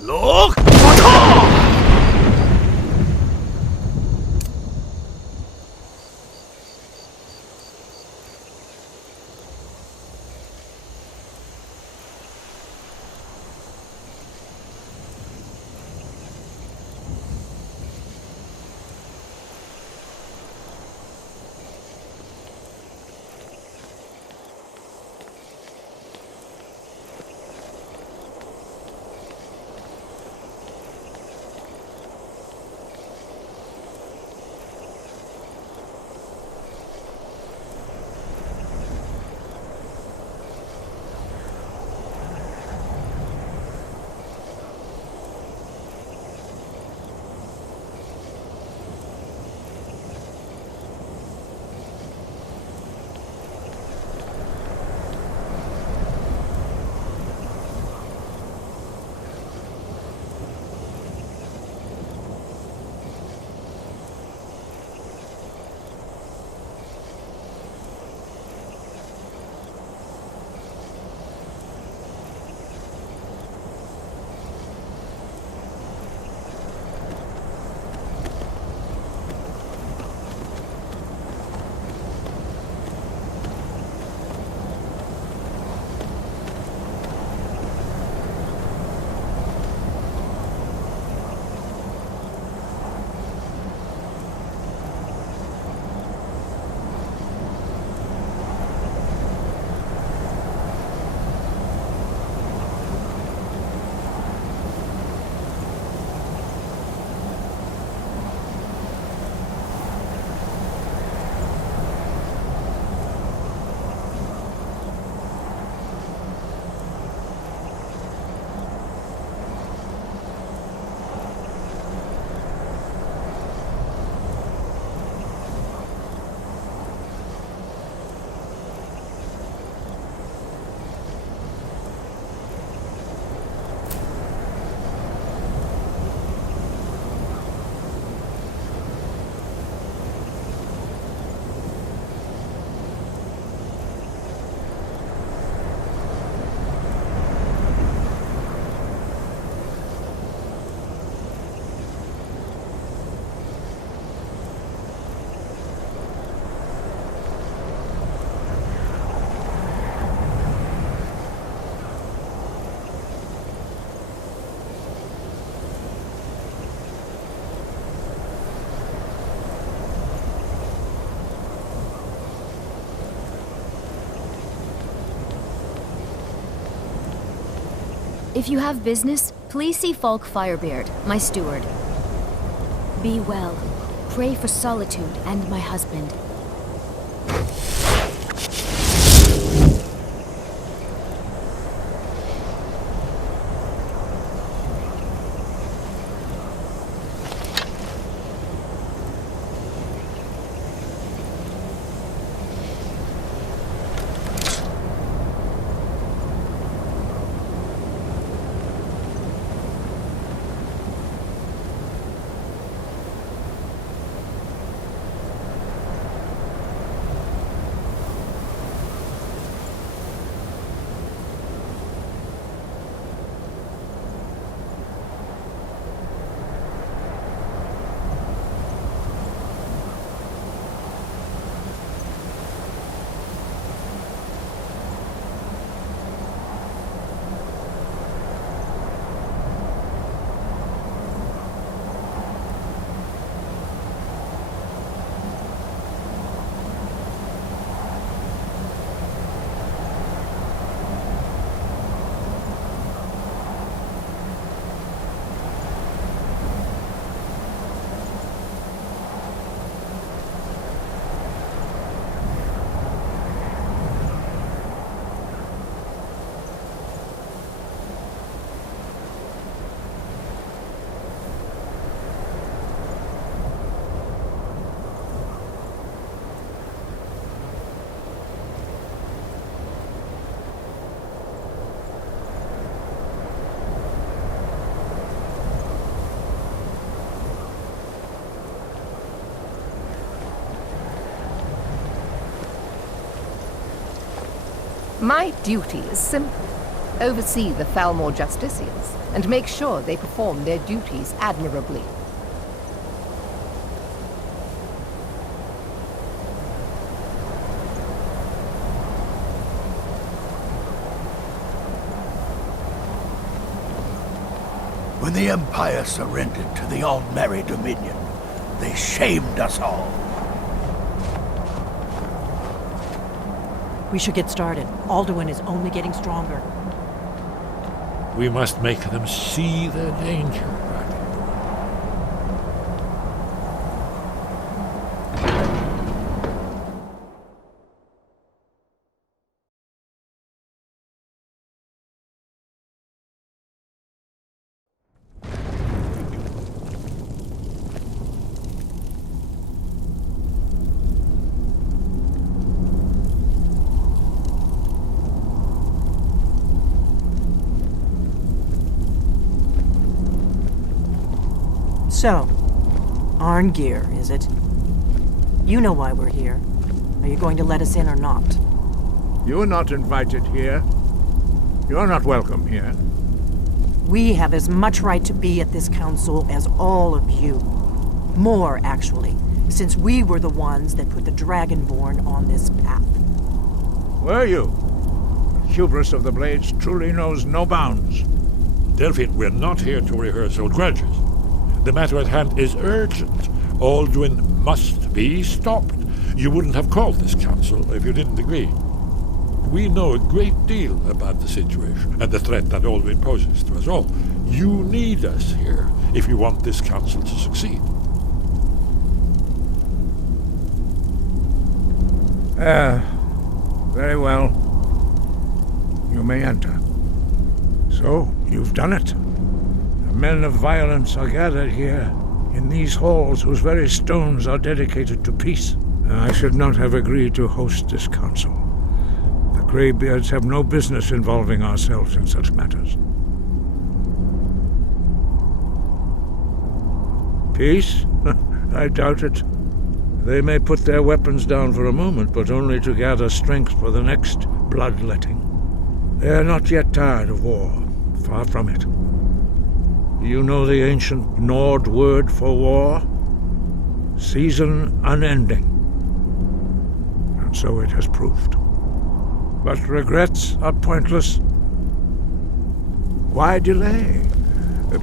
Look! Fata! If you have business, please see Falk Firebeard, my steward. Be well. Pray for Solitude and my husband. My duty is simple. Oversee the Thalmor Justiciars, and make sure they perform their duties admirably. When the Empire surrendered to the Aldmeri Dominion, they shamed us all. We should get started. Alduin is only getting stronger. We must make them see their danger. So, Arngeir, is it? You know why we're here. Are you going to let us in or not? You're not invited here. You're not welcome here. We have as much right to be at this council as all of you. More, actually, since we were the ones that put the Dragonborn on this path. Were you? The hubris of the Blades truly knows no bounds. Delphine, we're not here to rehearse old grudges. The matter at hand is urgent. Alduin must be stopped. You wouldn't have called this council if you didn't agree. We know a great deal about the situation and the threat that Alduin poses to us all. You need us here if you want this council to succeed. Very well. You may enter. So, you've done it. The men of violence are gathered here, in these halls whose very stones are dedicated to peace. I should not have agreed to host this council. The Greybeards have no business involving ourselves in such matters. Peace? I doubt it. They may put their weapons down for a moment, but only to gather strength for the next bloodletting. They are not yet tired of war. Far from it. You know the ancient Nord word for war? Season unending. And so it has proved. But regrets are pointless. Why delay?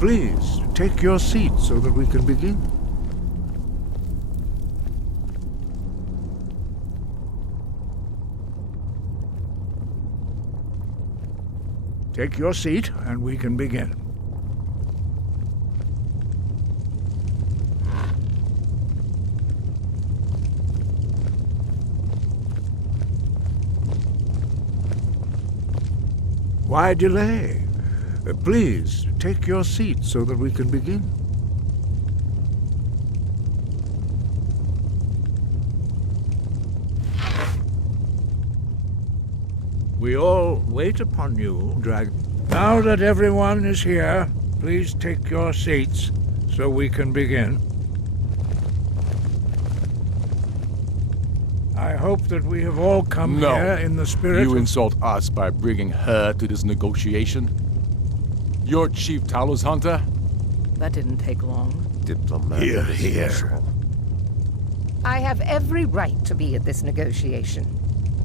Please, take your seat so that we can begin. Take your seat, and we can begin. Why delay? Please, take your seat so that we can begin. We all wait upon you, Dragon. Now that everyone is here, please take your seats so we can begin. I hope that we have all come here in the spirit You of... insult us by bringing her to this negotiation? You're Chief Talos Hunter? That didn't take long. Here, here. I have every right to be at this negotiation.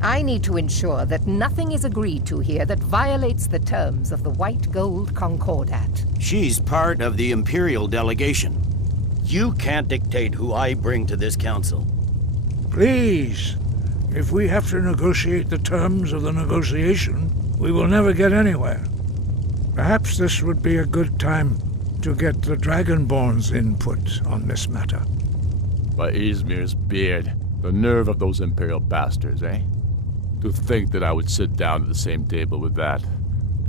I need to ensure that nothing is agreed to here that violates the terms of the White Gold Concordat. She's part of the Imperial delegation. You can't dictate who I bring to this council. Please, if we have to negotiate the terms of the negotiation, we will never get anywhere. Perhaps this would be a good time to get the Dragonborn's input on this matter. By Izmir's beard, the nerve of those Imperial bastards, eh? To think that I would sit down at the same table with that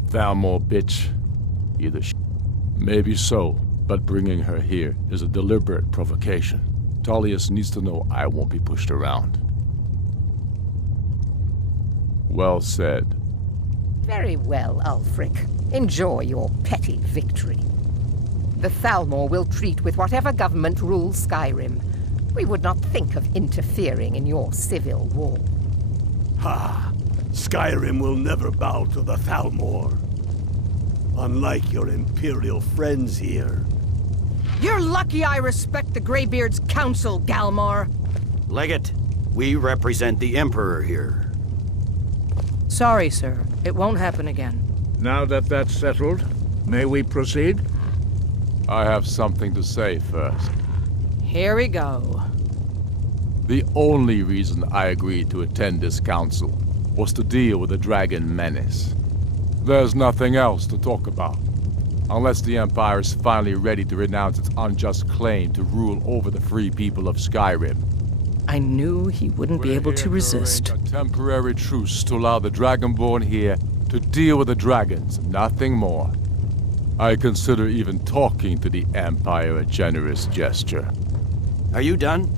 Thalmor bitch. Maybe so, but bringing her here is a deliberate provocation. Tullius needs to know I won't be pushed around. Well said. Very well, Ulfric. Enjoy your petty victory. The Thalmor will treat with whatever government rules Skyrim. We would not think of interfering in your civil war. Ha! Skyrim will never bow to the Thalmor. Unlike your Imperial friends here. You're lucky I respect the Greybeard's counsel, Galmar. Legate, we represent the Emperor here. Sorry, sir. It won't happen again. Now that that's settled, may we proceed? I have something to say first. Here we go. The only reason I agreed to attend this council was to deal with the dragon menace. There's nothing else to talk about. Unless the Empire is finally ready to renounce its unjust claim to rule over the free people of Skyrim. I knew he wouldn't be able to resist. A temporary truce to allow the Dragonborn here to deal with the dragons, nothing more. I consider even talking to the Empire a generous gesture. Are you done?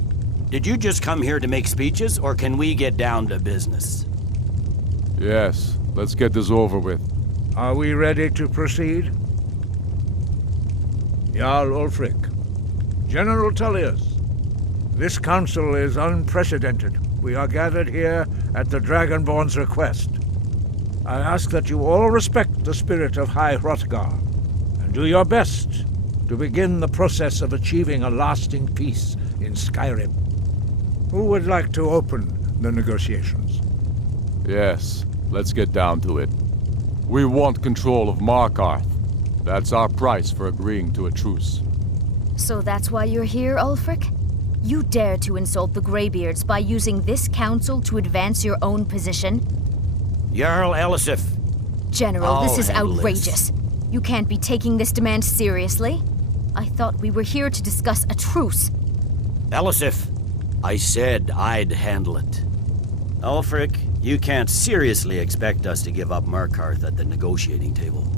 Did you just come here to make speeches, or can we get down to business? Yes, let's get this over with. Are we ready to proceed? Jarl Ulfric, General Tullius, this council is unprecedented. We are gathered here at the Dragonborn's request. I ask that you all respect the spirit of High Hrothgar, and do your best to begin the process of achieving a lasting peace in Skyrim. Who would like to open the negotiations? Yes, let's get down to it. We want control of Markarth. That's our price for agreeing to a truce. So that's why you're here, Ulfric? You dare to insult the Greybeards by using this council to advance your own position? Jarl Elisif. General, this I'll is handle outrageous. You can't be taking this demand seriously. I thought we were here to discuss a truce. Elisif, I said I'd handle it. Ulfric, you can't seriously expect us to give up Markarth at the negotiating table.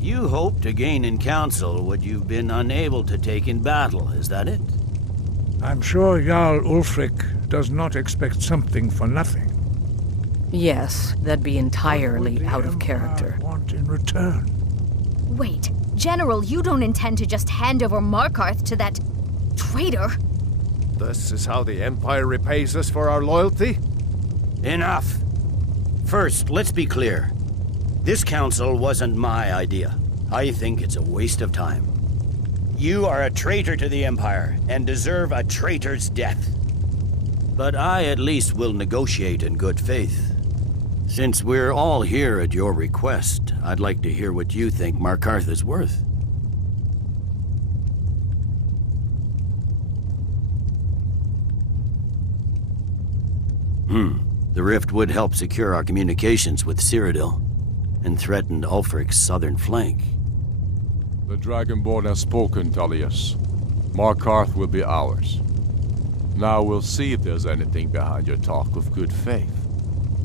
You hope to gain in council what you've been unable to take in battle, is that it? I'm sure Jarl Ulfric does not expect something for nothing. Yes, that'd be entirely out of character. What would the Empire want in return? Wait, General, you don't intend to just hand over Markarth to that traitor? This is how the Empire repays us for our loyalty? Enough! First, let's be clear. This council wasn't my idea. I think it's a waste of time. You are a traitor to the Empire and deserve a traitor's death. But I at least will negotiate in good faith. Since we're all here at your request, I'd like to hear what you think Markarth is worth. The rift would help secure our communications with Cyrodiil, and threatened Ulfric's southern flank. The Dragonborn has spoken, Tullius. Markarth will be ours. Now we'll see if there's anything behind your talk of good faith.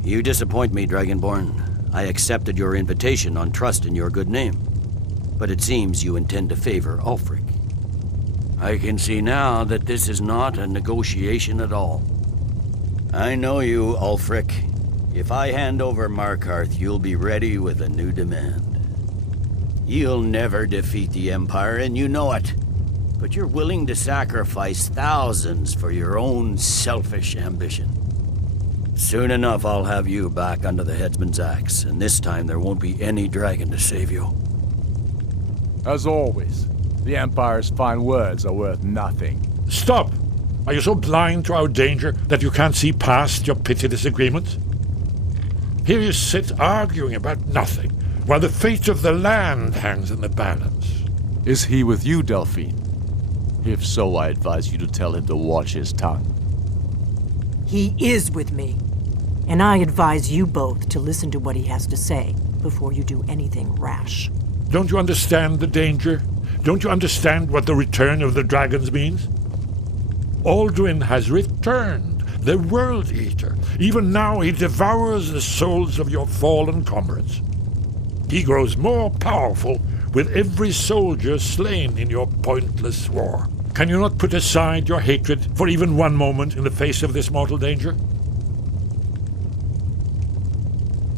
You disappoint me, Dragonborn. I accepted your invitation on trust in your good name. But it seems you intend to favor Ulfric. I can see now that this is not a negotiation at all. I know you, Ulfric. If I hand over Markarth, you'll be ready with a new demand. You'll never defeat the Empire, and you know it. But you're willing to sacrifice thousands for your own selfish ambition. Soon enough, I'll have you back under the headsman's axe, and this time there won't be any dragon to save you. As always, the Empire's fine words are worth nothing. Stop! Are you so blind to our danger that you can't see past your petty disagreements? Here you sit arguing about nothing, while the fate of the land hangs in the balance. Is he with you, Delphine? If so, I advise you to tell him to watch his tongue. He is with me. And I advise you both to listen to what he has to say before you do anything rash. Don't you understand the danger? Don't you understand what the return of the dragons means? Alduin has returned, the World Eater. Even now he devours the souls of your fallen comrades. He grows more powerful with every soldier slain in your pointless war. Can you not put aside your hatred for even one moment in the face of this mortal danger?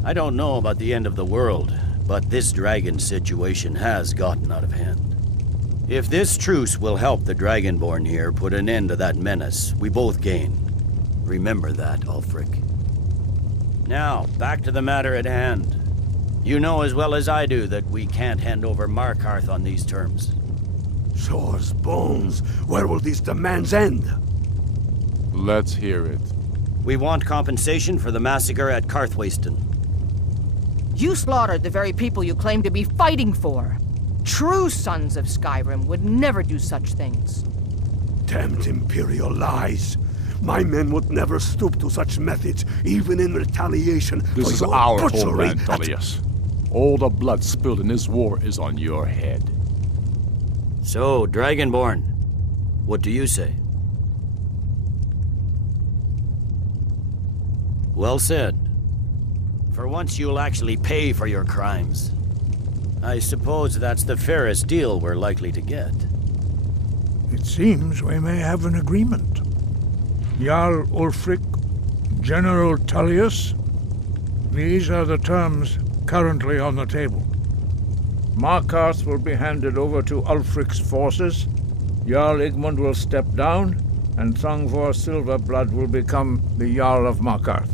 I don't know about the end of the world, but this dragon situation has gotten out of hand. If this truce will help the Dragonborn here put an end to that menace, we both gain. Remember that, Ulfric. Now, back to the matter at hand. You know as well as I do that we can't hand over Markarth on these terms. Swords, bones, where will these demands end? Let's hear it. We want compensation for the massacre at Karthwasten. You slaughtered the very people you claim to be fighting for. True sons of Skyrim would never do such things. Damned Imperial lies. My men would never stoop to such methods, even in retaliation This for is your our butchery homeland, at- Tullius. All the blood spilled in this war is on your head. So, Dragonborn, what do you say? Well said. For once you'll actually pay for your crimes. I suppose that's the fairest deal we're likely to get. It seems we may have an agreement. Jarl Ulfric, General Tullius, these are the terms currently on the table. Markarth will be handed over to Ulfric's forces, Jarl Igmund will step down, and Thongvor Silverblood will become the Jarl of Markarth.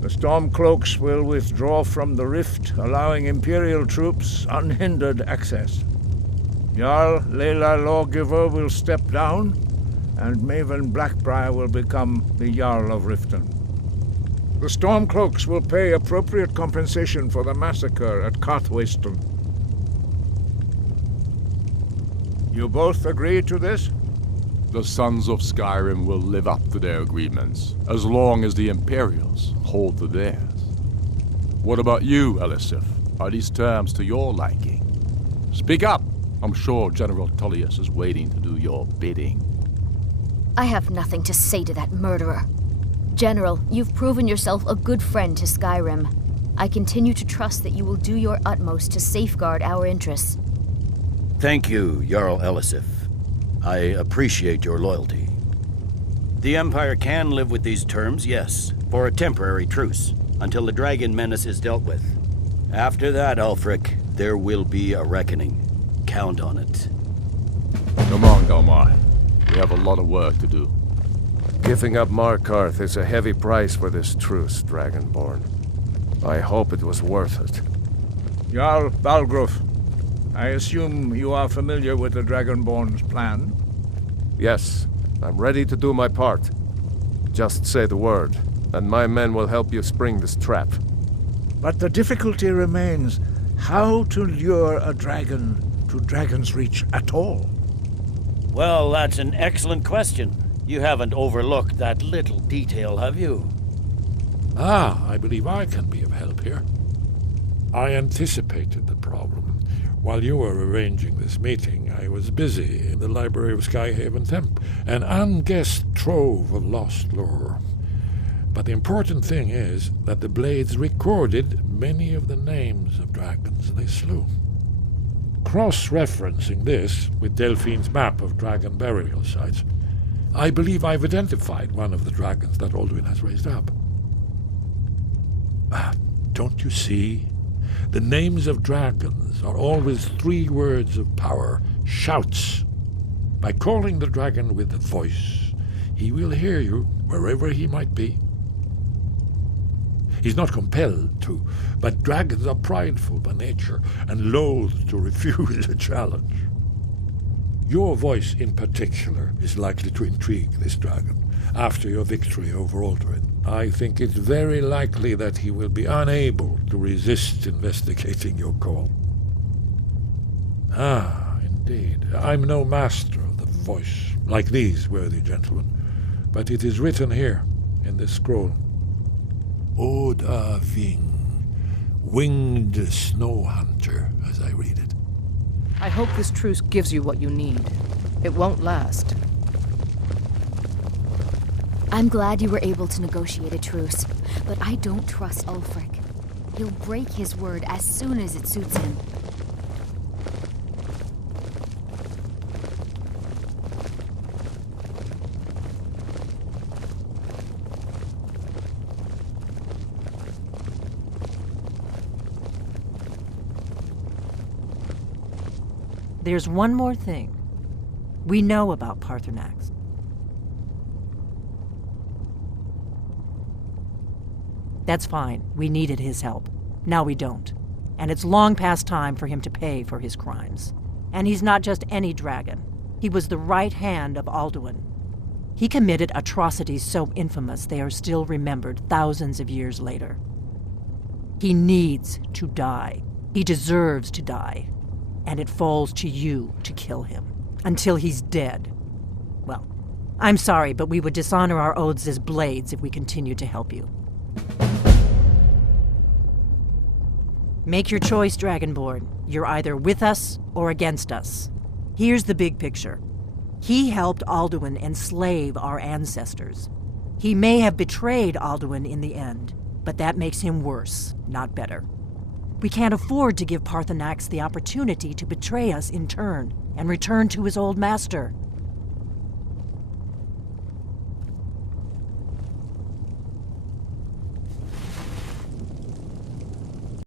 The Stormcloaks will withdraw from the rift, allowing Imperial troops unhindered access. Jarl Layla Lawgiver will step down, and Maven Blackbriar will become the Jarl of Riften. The Stormcloaks will pay appropriate compensation for the massacre at Karthwasten. You both agree to this? The Sons of Skyrim will live up to their agreements, as long as the Imperials hold to theirs. What about you, Elisif? Are these terms to your liking? Speak up! I'm sure General Tullius is waiting to do your bidding. I have nothing to say to that murderer. General, you've proven yourself a good friend to Skyrim. I continue to trust that you will do your utmost to safeguard our interests. Thank you, Jarl Elisif. I appreciate your loyalty. The Empire can live with these terms, yes, for a temporary truce, until the dragon menace is dealt with. After that, Ulfric, there will be a reckoning. Count on it. Come on, Galmar. We have a lot of work to do. Giving up Markarth is a heavy price for this truce, Dragonborn. I hope it was worth it. Jarl Balgruf, I assume you are familiar with the Dragonborn's plan? Yes, I'm ready to do my part. Just say the word, and my men will help you spring this trap. But the difficulty remains how to lure a dragon to Dragon's Reach at all. Well, that's an excellent question. You haven't overlooked that little detail, have you? I believe I can be of help here. I anticipated the problem. While you were arranging this meeting, I was busy in the library of Skyhaven Temp, an unguessed trove of lost lore. But the important thing is that the Blades recorded many of the names of dragons they slew. Cross-referencing this with Delphine's map of dragon burial sites, I believe I've identified one of the dragons that Alduin has raised up. Don't you see? The names of dragons are always 3 words of power, shouts. By calling the dragon with a voice, he will hear you wherever he might be. He's not compelled to, but dragons are prideful by nature and loath to refuse a challenge. Your voice in particular is likely to intrigue this dragon after your victory over Alduin. I think it's very likely that he will be unable to resist investigating your call. Indeed. I'm no master of the voice, like these worthy gentlemen, but it is written here in this scroll. Oda Ving, winged snow hunter, as I read it. I hope this truce gives you what you need. It won't last. I'm glad you were able to negotiate a truce, but I don't trust Ulfric. He'll break his word as soon as it suits him. There's one more thing. We know about Paarthurnax. That's fine. We needed his help. Now we don't. And it's long past time for him to pay for his crimes. And he's not just any dragon. He was the right hand of Alduin. He committed atrocities so infamous they are still remembered thousands of years later. He needs to die. He deserves to die. And it falls to you to kill him. Until he's dead. Well, I'm sorry, but we would dishonor our oaths as blades if we continued to help you. Make your choice, Dragonborn. You're either with us or against us. Here's the big picture. He helped Alduin enslave our ancestors. He may have betrayed Alduin in the end, but that makes him worse, not better. We can't afford to give Parthenax the opportunity to betray us in turn and return to his old master.